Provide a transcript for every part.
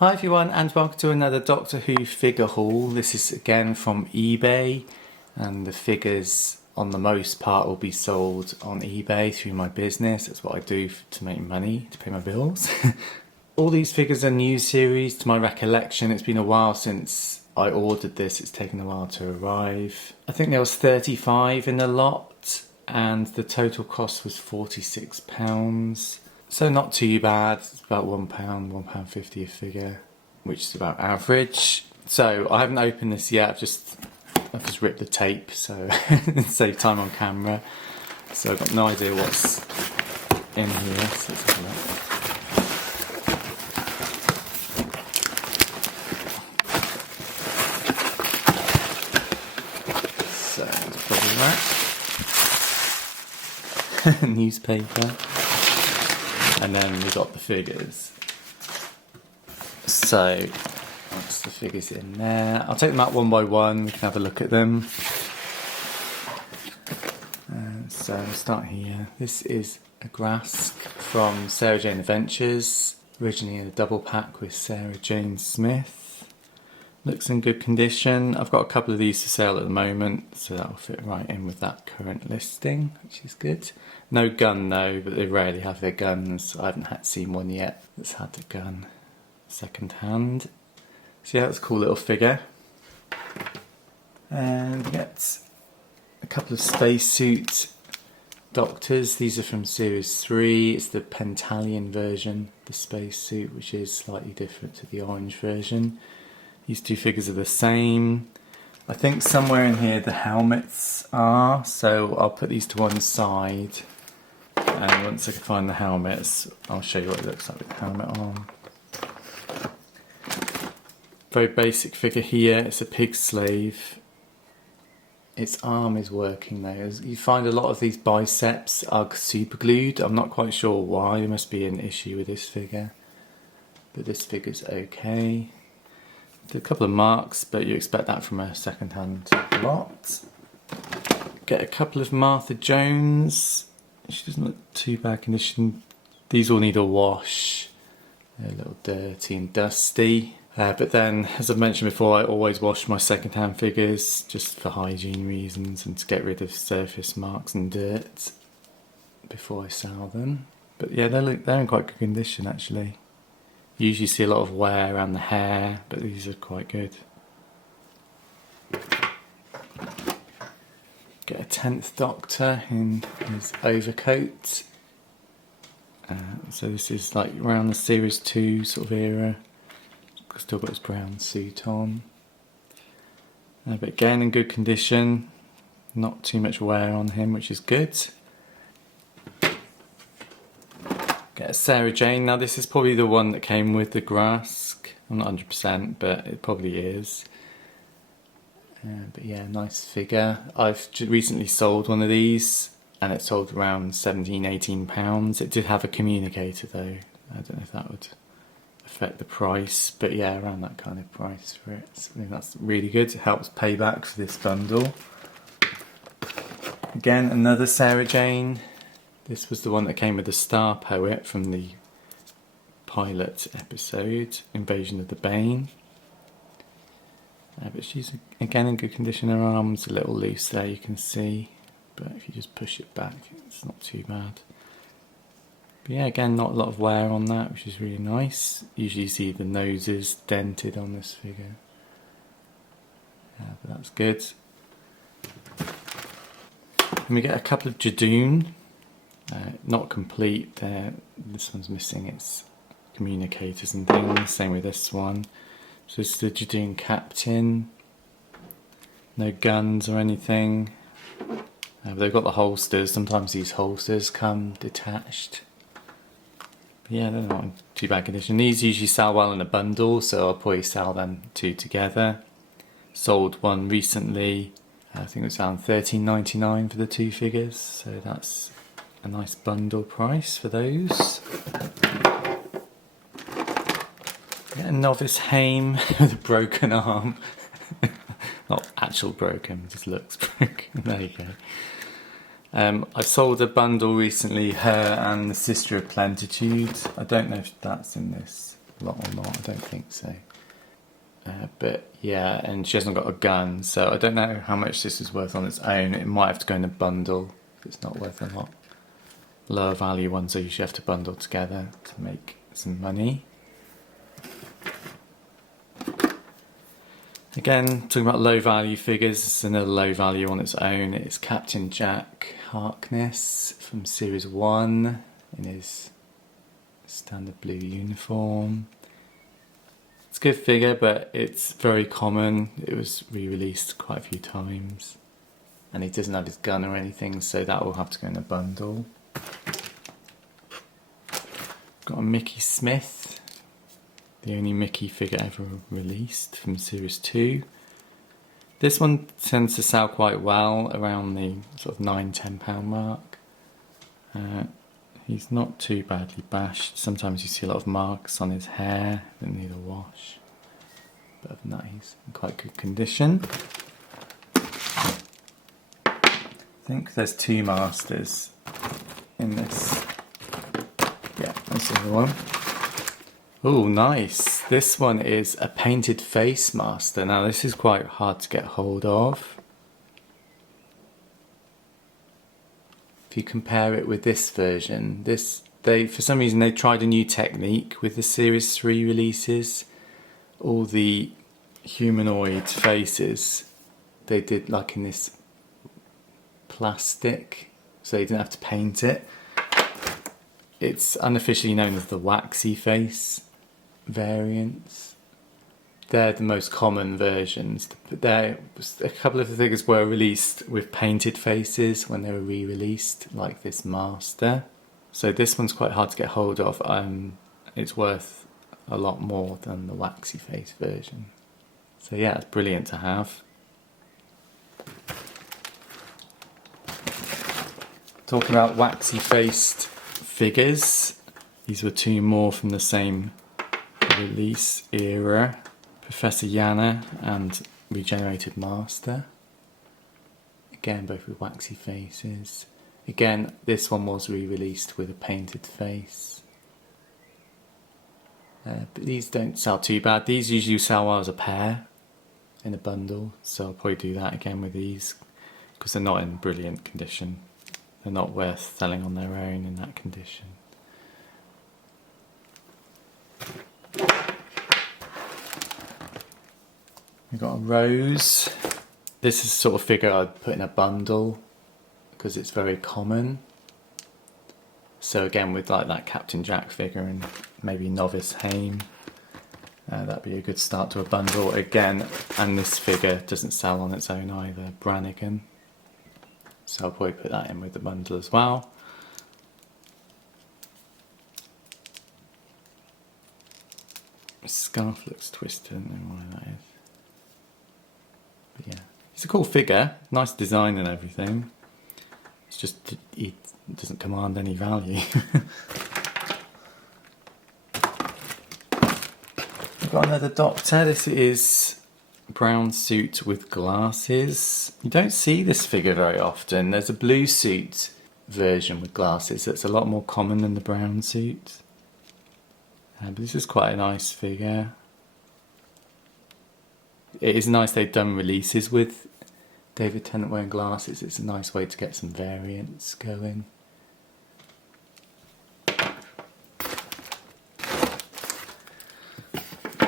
Hi everyone and welcome to another Doctor Who figure haul. This is again from eBay, and the figures on the most part will be sold on eBay through my business. That's what I do to make money, to pay my bills. All these figures are new series to my recollection. It's been a while since I ordered this. It's taken a while to arrive. I think there was 35 in the lot and the total cost was £46. So not too bad. It's about £1, £1.50 a figure, which is about average. So I haven't opened this yet. I've just ripped the tape, so save time on camera. So I've got no idea what's in here. So let's have a look. So it's probably that. Newspaper. And then we got the figures. So that's the figures in there. I'll take them out one by one. We can have a look at them. So we'll start here. This is a Grask from Sarah Jane Adventures, originally in a double pack with Sarah Jane Smith. Looks in good condition. I've got a couple of these for sale at the moment, so that'll fit right in with that current listing, which is good. No gun though, but they rarely have their guns. I haven't seen one yet that's had a gun second hand. So yeah, that's a cool little figure. And we get a couple of spacesuit Doctors. These are from series 3. It's the Pentalion version, the spacesuit, which is slightly different to the orange version. These two figures are the same. I think somewhere in here the helmets are, so I'll put these to one side, and once I can find the helmets I'll show you what it looks like with the helmet on. Very basic figure here. It's a pig slave. Its arm is working though. You find a lot of these biceps are super glued. I'm not quite sure why. There must be an issue with this figure, but this figure's okay. A couple of marks, but you expect that from a second-hand lot. Get a couple of Martha Jones. She doesn't look too bad condition. These all need a wash. They're a little dirty and dusty. But then, as I've mentioned before, I always wash my second-hand figures just for hygiene reasons and to get rid of surface marks and dirt before I sell them. But yeah, they're in quite good condition actually. You usually see a lot of wear around the hair, but these are quite good. Get a 10th Doctor in his overcoat. So this is like around the series 2 sort of era. Still got his brown suit on. But again in good condition. Not too much wear on him, which is good. Get a Sarah Jane. Now this is probably the one that came with the Grask. I'm not 100%, but it probably is. But yeah, nice figure. I've recently sold one of these and it sold around £17–18. It did have a communicator though. I don't know if that would affect the price, but yeah, around that kind of price for it. So I think that's really good. It helps pay back for this bundle. Again, another Sarah Jane. This was the one that came with the Star Poet from the pilot episode, Invasion of the Bane. But she's again in good condition. Her arm's a little loose there, you can see, but if you just push it back, it's not too bad. But yeah, again, not a lot of wear on that, which is really nice. Usually you see the noses dented on this figure. But that's good. And we get a couple of Jadoon. Not complete. This one's missing its communicators and things. Same with this one. So it's the Jadoon Captain. No guns or anything. They've got the holsters. Sometimes these holsters come detached. But yeah, they're not in too bad condition. These usually sell well in a bundle, so I'll probably sell them two together. Sold one recently. I think it was around £13.99 for the two figures. So that's a nice bundle price for those. Get a novice Haim with a broken arm. Not actual broken, just looks broken. There you go. I sold a bundle recently, her and the Sister of Plentitude. I don't know if that's in this a lot or not, I don't think so. But yeah, and she hasn't got a gun, so I don't know how much this is worth on its own. It might have to go in a bundle if it's not worth a lot. Lower value ones I usually have to bundle together to make some money. Again, talking about low value figures, it's another low value on its own. It's Captain Jack Harkness from Series 1 in his standard blue uniform. It's a good figure, but it's very common. It was re-released quite a few times. And he doesn't have his gun or anything, so that will have to go in a bundle. Got a Mickey Smith, the only Mickey figure ever released from Series 2. This one tends to sell quite well around the sort of £9–10 mark. He's not too badly bashed. Sometimes you see a lot of marks on his hair that need a wash. But other than that, he's in quite good condition. I think there's 2 masters in this. Yeah, that's the other one. Oh, nice. This one is a painted face master. Now, this is quite hard to get hold of. If you compare it with this version, for some reason they tried a new technique with the Series 3 releases. All the humanoid faces they did like in this plastic, so you didn't have to paint it. It's unofficially known as the waxy face variants. They're the most common versions. A couple of the figures were released with painted faces when they were re-released, like this master. So this one's quite hard to get hold of. It's worth a lot more than the waxy face version. So yeah, it's brilliant to have. Talking about waxy faced figures, these were 2 more from the same release era. Professor Yana and Regenerated Master. Again, both with waxy faces. Again, this one was re-released with a painted face. But these don't sell too bad. These usually sell well as a pair in a bundle, so I'll probably do that again with these because they're not in brilliant condition. They're not worth selling on their own in that condition. We've got a Rose. This is the sort of figure I'd put in a bundle because it's very common. So again, with like that Captain Jack figure and maybe Novice Haim, that'd be a good start to a bundle again. And this figure doesn't sell on its own either, Brannigan. So I'll probably put that in with the bundle as well. The scarf looks twisted, I don't know why that is. But yeah, it's a cool figure, nice design and everything. It's just it doesn't command any value. We've got another Doctor. This is brown suit with glasses. You don't see this figure very often. There's a blue suit version with glasses that's a lot more common than the brown suit. But this is quite a nice figure. It is nice they've done releases with David Tennant wearing glasses. It's a nice way to get some variants going.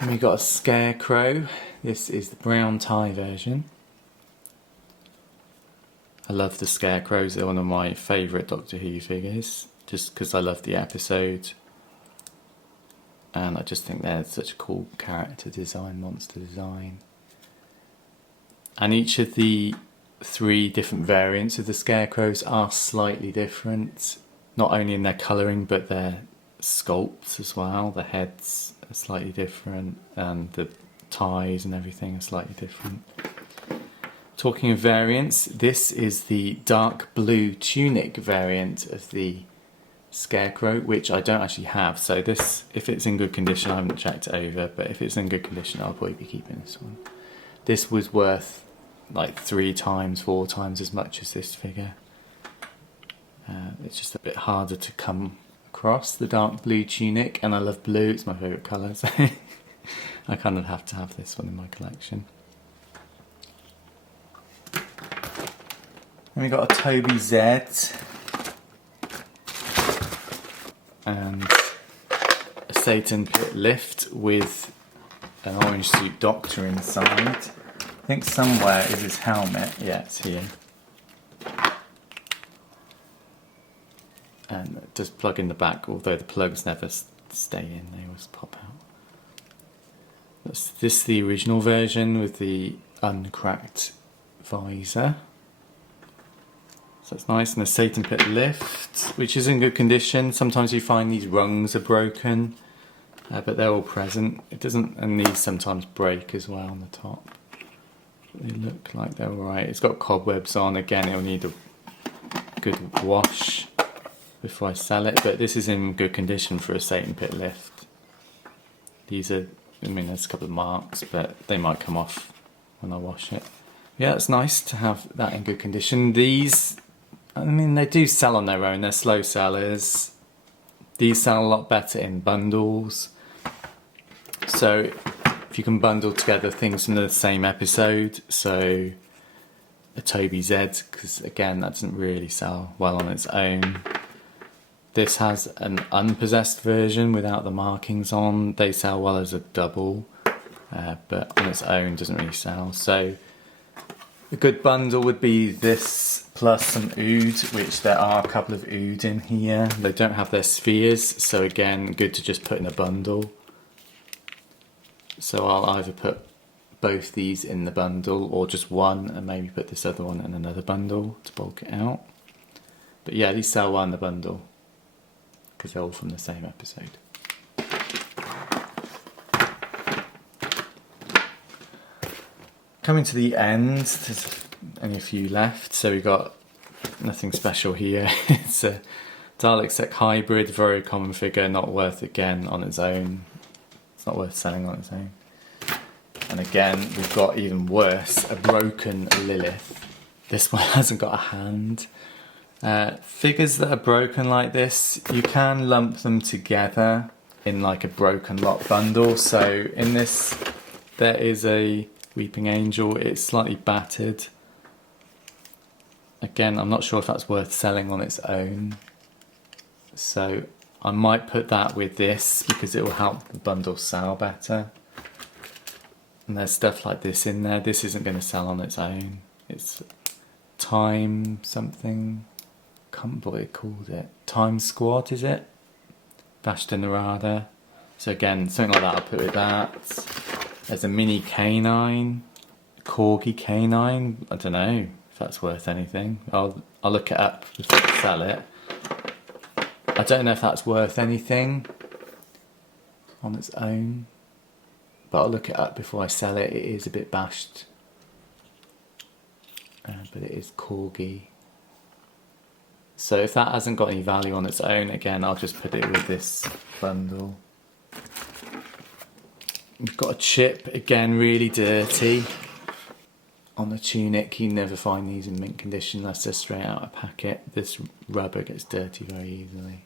And we've got a Scarecrow. This is the brown tie version. I love the Scarecrows. They're one of my favourite Doctor Who figures, just because I love the episode. And I just think they're such a cool character design, monster design. And each of the 3 different variants of the Scarecrows are slightly different. Not only in their colouring, but their sculpts as well. The heads are slightly different, and the ties and everything are slightly different. Talking of variants, this is the dark blue tunic variant of the Scarecrow, which I don't actually have. So this, if it's in good condition, I haven't checked it over, but if it's in good condition, I'll probably be keeping this one. This was worth like 3 times, 4 times as much as this figure. It's just a bit harder to come cross, the dark blue tunic, and I love blue, it's my favourite colour, so I kind of have to have this one in my collection. And we got a Toby Z and a Satan Pit lift with an orange suit doctor inside. I think somewhere is his helmet. Yeah, it's here. And it does plug in the back, although the plugs never stay in, they always pop out. This is the original version with the uncracked visor. So it's nice, and a Satan Pit lift, which is in good condition. Sometimes you find these rungs are broken, but they're all present. It doesn't, and these sometimes break as well on the top. They look like they're alright. It's got cobwebs on. Again, it'll need a good wash before I sell it, but this is in good condition for a Satan Pit lift. These are, I mean, there's a couple of marks, but they might come off when I wash it. Yeah, it's nice to have that in good condition. These, I mean, they do sell on their own. They're slow sellers. These sell a lot better in bundles. So if you can bundle together things from the same episode, so a Toby Z, because again, that doesn't really sell well on its own. This has an unpossessed version without the markings on. They sell well as a double, but on its own doesn't really sell. So a good bundle would be this plus some oud, which there are a couple of oud in here. They don't have their spheres, so again, good to just put in a bundle. So I'll either put both these in the bundle or just one and maybe put this other one in another bundle to bulk it out. But yeah, these sell well in the bundle because they're all from the same episode. Coming to the end, there's only a few left, so we've got nothing special here. It's a Dalek Sec hybrid, very common figure, not worth again on its own. It's not worth selling on its own. And again, we've got even worse, a broken Lilith. This one hasn't got a hand. Figures that are broken like this, you can lump them together in like a broken lot bundle. So in this, there is a Weeping Angel. It's slightly battered. Again, I'm not sure if that's worth selling on its own. So I might put that with this because it will help the bundle sell better. And there's stuff like this in there. This isn't going to sell on its own. It's Time something. Can't remember what it called it. Time Squad, is it? Vashta Narada. So again, something like that I'll put with that. There's a mini canine. Corgi canine. I don't know if that's worth anything. I'll look it up before I sell it. I don't know if that's worth anything on its own, but I'll look it up before I sell it. It is a bit bashed, but it is Corgi. So if that hasn't got any value on its own, again, I'll just put it with this bundle. We've got a chip, again, really dirty. On the tunic, you never find these in mint condition unless they're straight out of packet. This rubber gets dirty very easily.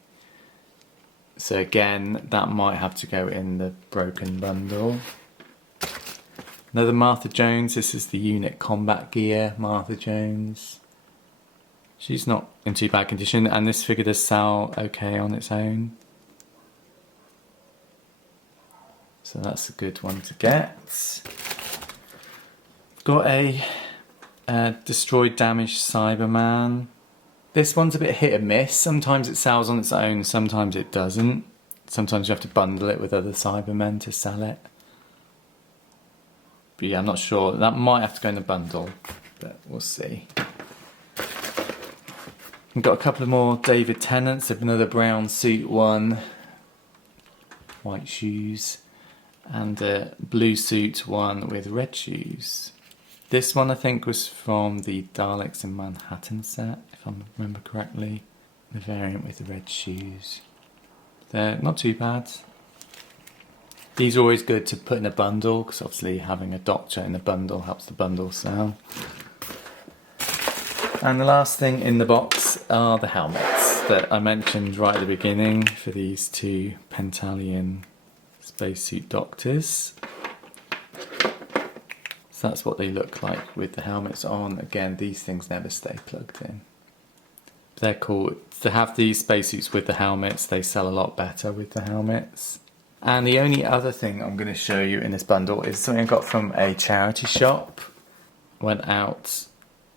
So again, that might have to go in the broken bundle. Another Martha Jones. This is the unit combat gear Martha Jones. She's not in too bad condition, and this figure does sell okay on its own. So that's a good one to get. Got a destroyed, damaged Cyberman. This one's a bit hit and miss. Sometimes it sells on its own, sometimes it doesn't. Sometimes you have to bundle it with other Cybermen to sell it. But yeah, I'm not sure. That might have to go in a bundle, but we'll see. We've got a couple of more David Tennants, another brown suit one, white shoes, and a blue suit one with red shoes. This one I think was from the Daleks in Manhattan set, if I remember correctly. The variant with the red shoes. They're not too bad. These are always good to put in a bundle, because obviously having a Doctor in a bundle helps the bundle sell. And the last thing in the box are the helmets that I mentioned right at the beginning for these two Pentalion spacesuit doctors. So that's what they look like with the helmets on. Again, these things never stay plugged in. They're cool. To have these spacesuits with the helmets, they sell a lot better with the helmets. And the only other thing I'm going to show you in this bundle is something I got from a charity shop. Went out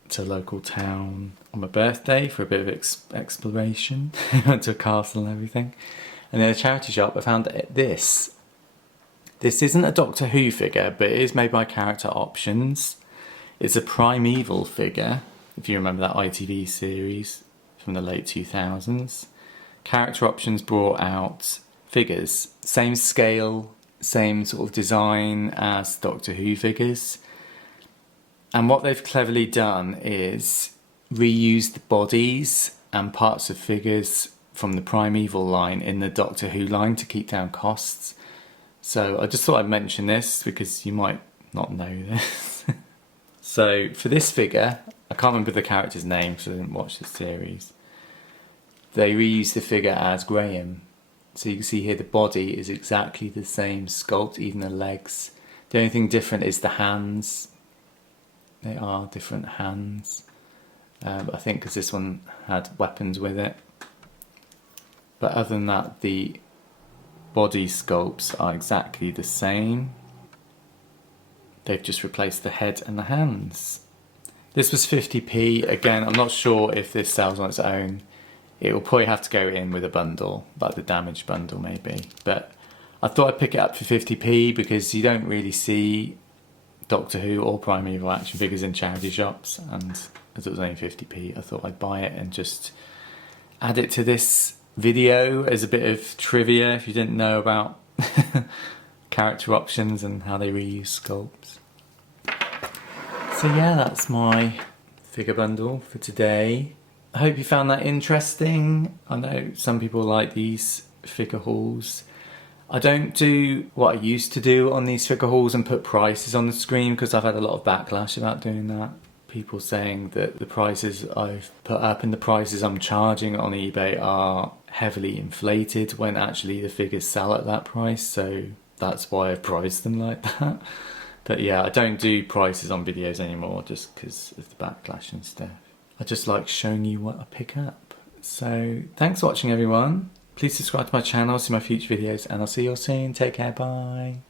to a local town on my birthday for a bit of exploration. Went to a castle and everything. And in a charity shop I found this. This isn't a Doctor Who figure, but it is made by Character Options. It's a Primeval figure, if you remember that ITV series from the late 2000s. Character Options brought out figures, same scale, same sort of design as Doctor Who figures. And what they've cleverly done is reuse the bodies and parts of figures from the Primeval line in the Doctor Who line to keep down costs. So I just thought I'd mention this because you might not know this. So for this figure, I can't remember the character's name because I didn't watch the series. They reused the figure as Graham. So you can see here the body is exactly the same sculpt, even the legs. The only thing different is the hands. They are different hands. I think because this one had weapons with it. But other than that, the body sculpts are exactly the same. They've just replaced the head and the hands. This was 50p. Again, I'm not sure if this sells on its own. It will probably have to go in with a bundle, like the damaged bundle maybe. But I thought I'd pick it up for 50p because you don't really see Doctor Who or Primeval action figures in charity shops, and as it was only 50p, I thought I'd buy it and just add it to this video as a bit of trivia if you didn't know about Character Options and how they reuse sculpts. So yeah, that's my figure bundle for today. I hope you found that interesting. I know some people like these figure hauls. I don't do what I used to do on these figure hauls and put prices on the screen because I've had a lot of backlash about doing that. People saying that the prices I've put up and the prices I'm charging on eBay are heavily inflated when actually the figures sell at that price, so that's why I've priced them like that. But yeah, I don't do prices on videos anymore just because of the backlash and stuff. I just like showing you what I pick up. So thanks for watching everyone. Please subscribe to my channel, see my future videos, and I'll see you all soon. Take care, bye.